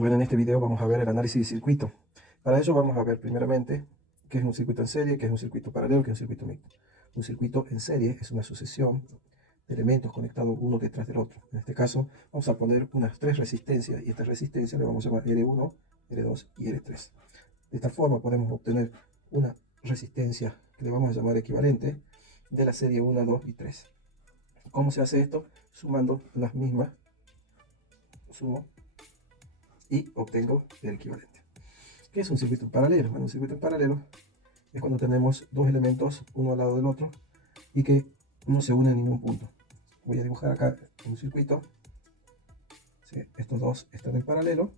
Bueno, en este video vamos a ver el análisis de circuito. Para ello vamos a ver primeramente qué es un circuito en serie, qué es un circuito paralelo, qué es un circuito mixto. Un circuito en serie es una sucesión de elementos conectados uno detrás del otro. En este caso vamos a poner unas tres resistencias y esta resistencia le vamos a llamar R1, R2 y R3. De esta forma podemos obtener una resistencia que le vamos a llamar equivalente de la serie 1, 2 y 3. ¿Cómo se hace esto? Sumando las mismas, sumo y obtengo el equivalente. ¿Qué es un circuito en paralelo? Bueno, un circuito en paralelo es cuando tenemos dos elementos uno al lado del otro y que no se unen en ningún punto. Voy a dibujar acá un circuito. ¿Sí? Estos dos están en paralelo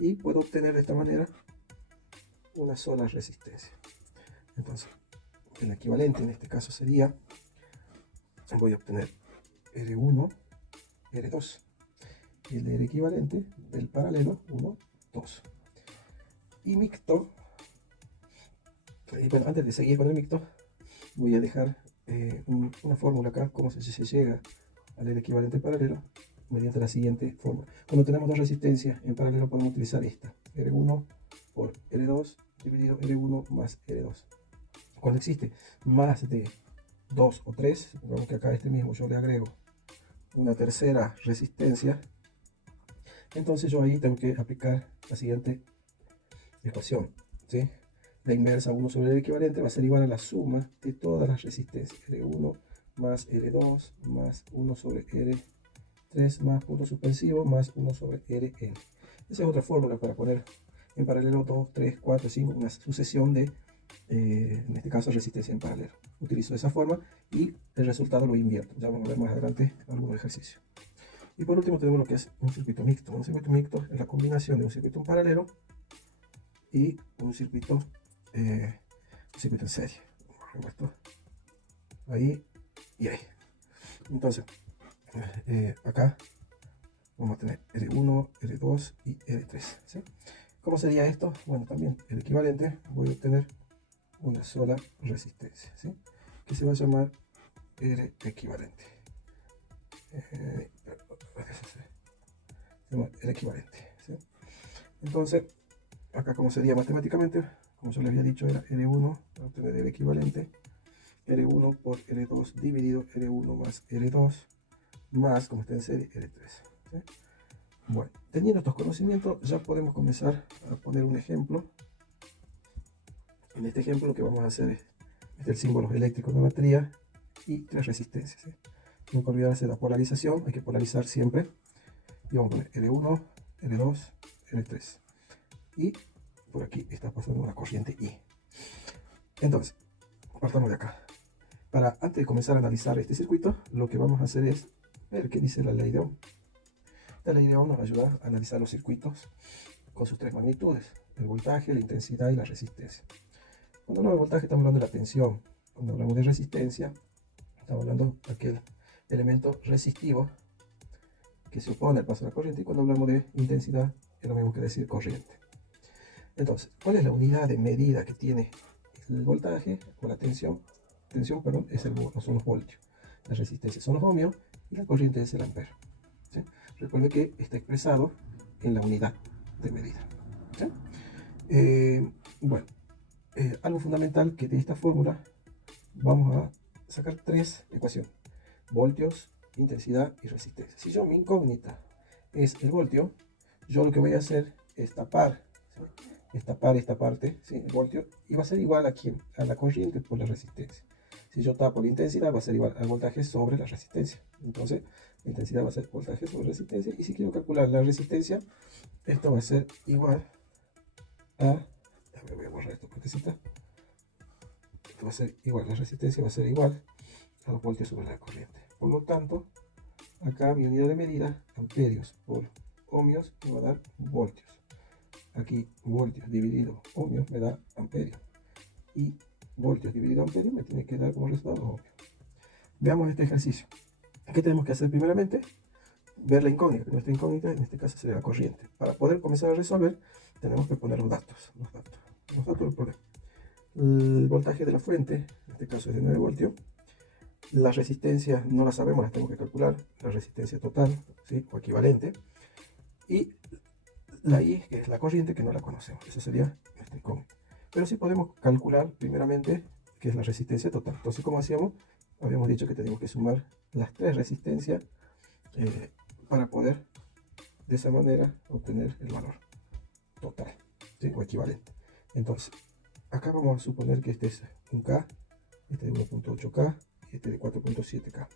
y puedo obtener de esta manera una sola resistencia. Entonces, el equivalente en este caso sería, voy a obtener R1, R2 y el R equivalente del paralelo 1, 2. Y mixto, y bueno, antes de seguir con el mixto, voy a dejar una fórmula acá, cómo se llega al equivalente paralelo, mediante la siguiente fórmula. Cuando tenemos dos resistencias en paralelo podemos utilizar esta, R1 por R2 dividido R1 más R2. Cuando existe más de 2 o 3, supongamos que acá este mismo yo le agrego una tercera resistencia, entonces yo ahí tengo que aplicar la siguiente ecuación, ¿sí? La inversa 1 sobre el equivalente va a ser igual a la suma de todas las resistencias, R1 más R2 más 1 sobre R3 más punto suspensivo más 1 sobre Rn. Esa es otra fórmula para poner en paralelo 2, 3, 4, 5, una sucesión de, en este caso, resistencia en paralelo. Utilizo esa forma y el resultado lo invierto. Ya vamos a ver más adelante algunos ejercicios. Y por último tenemos lo que es un circuito mixto. Un circuito mixto es la combinación de un circuito en paralelo y un circuito en serie. Esto ahí y ahí. Entonces, acá vamos a tener R1, R2 y R3. ¿Sí? ¿Cómo sería esto? Bueno, también el equivalente voy a obtener una sola resistencia, ¿sí? Que se va a llamar R equivalente. El equivalente, ¿sí? Entonces, acá como sería matemáticamente, como yo le había dicho, era R1, para obtener el equivalente, R1 por R2 dividido R1 más R2, más, como está en serie, R3. ¿Sí? Bueno, teniendo estos conocimientos, ya podemos comenzar a poner un ejemplo. En este ejemplo lo que vamos a hacer es el símbolo eléctrico de la batería y tres resistencias. ¿Sí? No hay que olvidarse de la polarización, hay que polarizar siempre. Y vamos a poner L1, L2, L3. Y por aquí está pasando una corriente I. Entonces, partamos de acá. Antes de comenzar a analizar este circuito, lo que vamos a hacer es ver qué dice la ley de Ohm. La ley de Ohm nos ayuda a analizar los circuitos con sus tres magnitudes: el voltaje, la intensidad y la resistencia. Cuando hablamos de voltaje estamos hablando de la tensión. Cuando hablamos de resistencia estamos hablando de aquel elemento resistivo que se opone al paso de la corriente, y cuando hablamos de intensidad es lo mismo que decir corriente. Entonces, ¿cuál es la unidad de medida que tiene el voltaje o la tensión? Tensión, perdón, son los voltios. La resistencia son los ohmios y la corriente es el ampere. ¿Sí? Recuerde que está expresado en la unidad de medida. ¿Sí? Bueno, algo fundamental que de esta fórmula vamos a sacar tres ecuaciones: voltios, intensidad y resistencia. Si yo mi incógnita es el voltio, yo lo que voy a hacer es tapar, ¿sí? Esta parte, ¿sí? El voltio, y va a ser igual a la corriente por la resistencia. Si yo tapo la intensidad, va a ser igual al voltaje sobre la resistencia. Entonces, la intensidad va a ser voltaje sobre resistencia. Y si quiero calcular la resistencia, esto va a ser igual a... Voy a borrar esta partecita. Esto va a ser igual, la resistencia va a ser igual a los voltios sobre la corriente. Por lo tanto, acá mi unidad de medida, amperios por ohmios, me va a dar voltios. Aquí voltios dividido ohmios me da amperios. Y voltios dividido amperios me tiene que dar como resultado ohmios. Veamos este ejercicio. ¿Qué tenemos que hacer primeramente? Ver la incógnita. Nuestra incógnita en este caso sería la corriente. Para poder comenzar a resolver, tenemos que poner los datos. Los datos del problema. El voltaje de la fuente, en este caso es de 9 voltios. La resistencia no la sabemos, la tenemos que calcular. La resistencia total, ¿sí? O equivalente. Y la I, que es la corriente, que no la conocemos. Eso sería nuestra incógnita. Pero sí podemos calcular primeramente qué es la resistencia total. Entonces, ¿cómo hacíamos? Habíamos dicho que teníamos que sumar las tres resistencias para poder de esa manera obtener el valor total, ¿sí? O equivalente. Entonces, acá vamos a suponer que este es un K, este de 1.8K y este de 4.7K.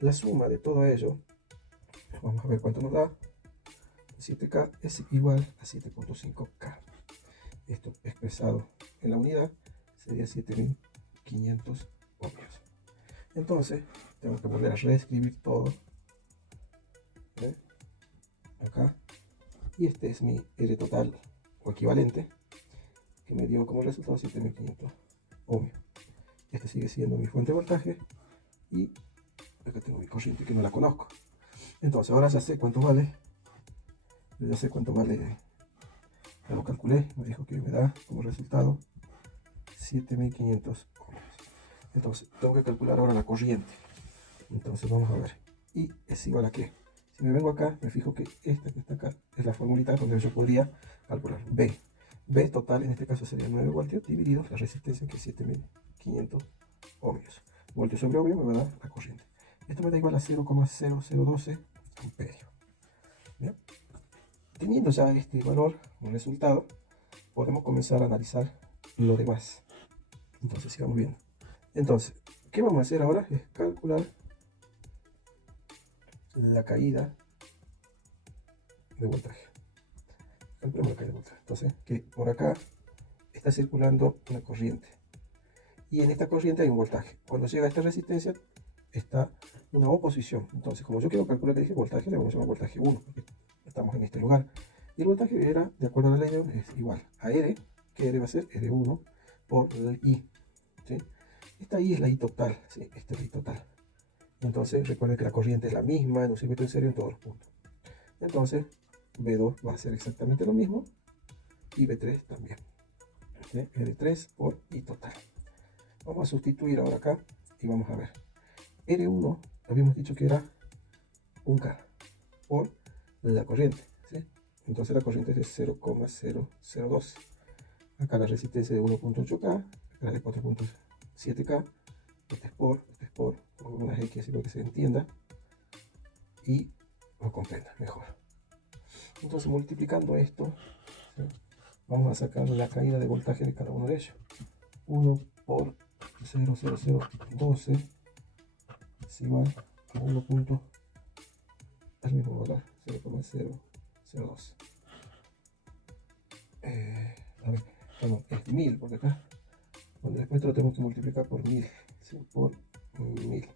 La suma de todo ello, vamos a ver cuánto nos da. 7K es igual a 7.5K. Esto expresado en la unidad sería 7500 ohmios. Entonces, tengo que volver a reescribir todo, ¿eh? Acá. Y este es mi R total o equivalente, que me dio como resultado 7500 ohmios. Este sigue siendo mi fuente de voltaje y acá tengo mi corriente que no la conozco. Entonces ahora ya sé cuánto vale. Ya sé cuánto vale. Ya lo calculé. Me dijo que me da como resultado 7500 ohmios. Entonces tengo que calcular ahora la corriente. Entonces vamos a ver. Y es igual a qué. Si me vengo acá, me fijo que esta que está acá es la formulita donde yo podría calcular B. B total en este caso sería 9 voltios dividido la resistencia, que es 7500 ohmios. Voltios sobre ohmio me va a dar la corriente. Esto me da igual a 0,0012 amperios. ¿Bien? Teniendo ya este valor como resultado, podemos comenzar a analizar lo demás. Entonces sigamos viendo. Entonces, ¿qué vamos a hacer ahora? Es calcular la caída de voltaje. Calculemos la caída de voltaje. Entonces, que por acá está circulando una corriente. Y en esta corriente hay un voltaje. Cuando llega a esta resistencia, está una oposición. Entonces, como yo quiero calcular el voltaje, le vamos a llamar voltaje 1, porque estamos en este lugar. Y el voltaje era, de acuerdo a la ley de Ohm, es igual a R, que R va a ser R1 por el I. ¿Sí? Esta I es la I total. ¿Sí? Esta es la I total. Entonces, recuerden que la corriente es la misma en un circuito en serio en todos los puntos. Entonces, B2 va a ser exactamente lo mismo y B3 también. ¿Sí? R3 por I total. Vamos a sustituir ahora acá y vamos a ver. R1 habíamos dicho que era un K por la corriente, ¿sí? Entonces la corriente es de 0,002. Acá la resistencia de 1.8K, acá la de 4.7K. Este es por unas X así para que se entienda y lo comprenda mejor. Entonces multiplicando esto, ¿sí? Vamos a sacar la caída de voltaje de cada uno de ellos. 1 por 0,0012 es igual a 1. Al mismo valor, 0,002. A ver, bueno, es 1000 porque acá, bueno, después lo tenemos que multiplicar por 1000, ¿sí? Por 1000.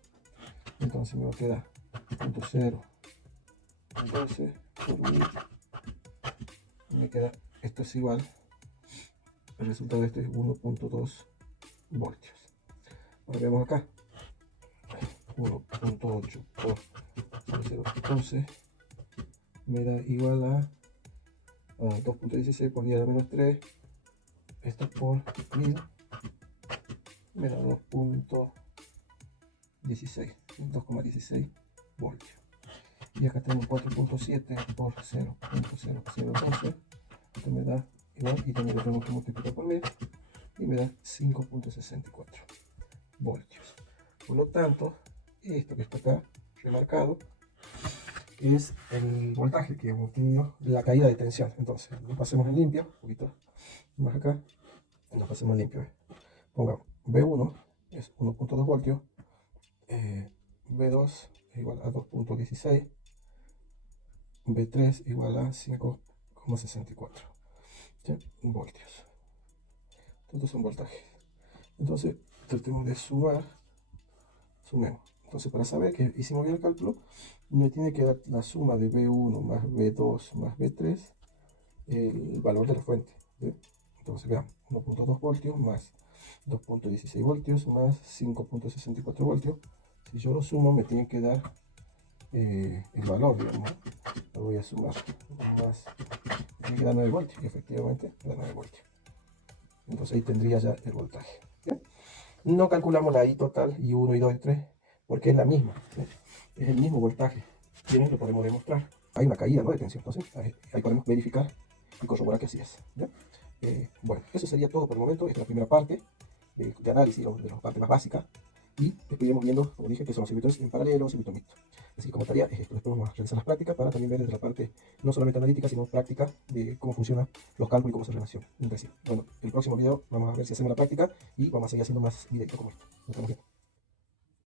Entonces me va a quedar 0.0 12 por 1000. Me queda, esto es igual, el resultado de esto es 1.2 voltios. Ahora vemos acá, 1.8 por 0,012 me da igual a 2.16 por 10 a la menos 3. Esto por 1000 me da 2.16, 2,16 voltios. Y acá tengo 4.7 por 0.0012, esto me da igual, y también lo tengo que multiplicar por 1000 y me da 5.64 voltios. Por lo tanto, esto que está acá remarcado es el voltaje que hemos tenido, la caída de tensión. Entonces, lo pasemos en limpio, un poquito más acá, lo pasemos en limpio. Pongamos B1 es 1.2 voltios, B2 es igual a 2.16, B3 igual a 5,64, ¿sí? Voltios. Estos son voltajes. Entonces, tratemos de sumar, sumemos. Entonces, para saber que hicimos bien el cálculo, me tiene que dar la suma de B1 más B2 más B3, el valor de la fuente, ¿sí? Entonces, veamos, 1.2 voltios más 2.16 voltios más 5.64 voltios. Si yo lo sumo, me tiene que dar el valor, digamos. Lo voy a sumar, más, me da 9 voltios, y efectivamente me da 9 voltios. Entonces ahí tendría ya el voltaje. ¿Bien? No calculamos la I total, I1, I2 y 3, porque es la misma, ¿sí? Es el mismo voltaje. Bien, lo podemos demostrar. hay una caída, ¿no?, de tensión. Entonces ahí podemos verificar y corroborar que así es, ¿ya? Bueno, eso sería todo por el momento. Esta es la primera parte de análisis, de la parte más básica. Y después iremos viendo, como dije, que son los circuitos en paralelo, circuito mixto. Así que como tarea es esto. Después vamos a realizar las prácticas para también ver desde la parte no solamente analítica, sino práctica de cómo funcionan los cálculos y cómo se relacionan entre sí. Bueno, el próximo video vamos a ver si hacemos la práctica y vamos a seguir haciendo más directo como esto. Nos estamos viendo.